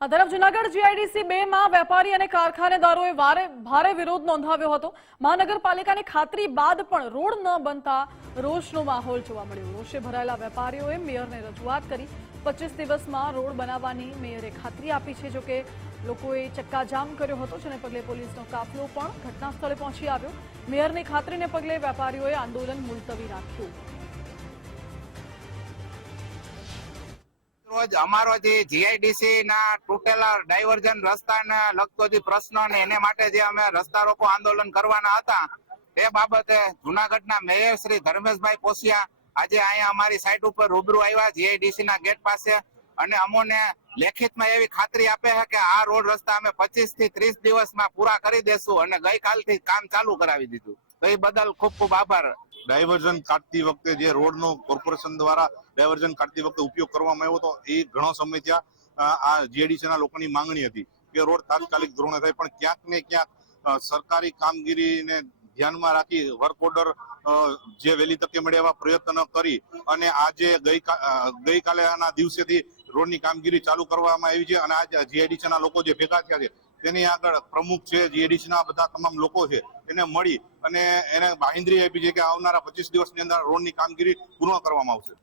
આ તરફ જૂનાગઢ જીઆઈડીસી 2 માં વેપારી અને કારખાનેદારોએ ભારે વિરોધ નોંધાવ્યો હતો। મહાનગરપાલિકાની ખાતરી બાદ પણ રોડ ન બનતા રોષનો માહોલ જોવા મળ્યો। રોષે ભરાયેલા વેપારીઓએ મેયરને રજૂઆત કરી। 25 દિવસમાં રોડ બનાવવાની મેયરે ખાતરી આપી છે। જો કે લોકોએ ચક્કાજામ કર્યો હતો, જેને પગલે પોલીસનો કાફલો પણ ઘટના સ્થળે પહોંચી આવ્યો। મેયરની ખાતરીને પગલે વેપારીઓએ આંદોલન મુલતવી રાખ્યું। રોજ અમારો જે જીઆઈડીસી ના તૂટેલા ડાયવર્ઝન રસ્તાને લગતો જે પ્રશ્ન ને એને માટે જે અમે રસ્તા રોકો આંદોલન કરવાના હતા એ બાબતે જૂનાગઢના મેયર શ્રી ધર્મેશભાઈ પોસિયા આજે અહીંયા અમારી સાઇટ ઉપર રૂબરૂ આવ્યા જીઆઈડીસી ના ગેટ પાસે અને અમોને લેખિતમાં એવી ખાતરી આપે છે કે આ રોડ રસ્તા અમે 25 થી 30 દિવસમાં પૂરા કરી દેશું અને ગઈકાલથી કામ ચાલુ કરાવી દીધું। તો એ બદલ ખૂબ ખૂબ આભાર। ડાયવર્ઝન કાઢતી વખતે જે રોડનો કોર્પોરેશન દ્વારા ડાયવર્ઝન કાઢતી વખતે ઉપયોગ કરવામાં આવ્યો હતો એ ઘણો સમય ત્યાં આ જીઆઈડીસીના લોકોની માંગણી હતી કે રોડ તાત્કાલિક ધોરણે થાય, પણ ક્યાંક ને ક્યાંક સરકારી કામગીરીને ધ્યાનમાં રાખી વર્ક ઓર્ડર જે વહેલી તકે મળે એવા પ્રયત્નો કરી અને આજે ગઈકાલેના દિવસેથી રોડની કામગીરી ચાલુ કરવામાં આવી છે અને આજે જીઆઈડીસીના લોકો જે ભેગા થયા છે તેની આગળ પ્રમુખ છે, જીઆઈડીસીના બધા તમામ લોકો છે એને મળી અને એને બાંહેધરી આપી છે કે આવનારા 25 દિવસની અંદર રોડની કામગીરી પૂર્ણ કરવામાં આવશે।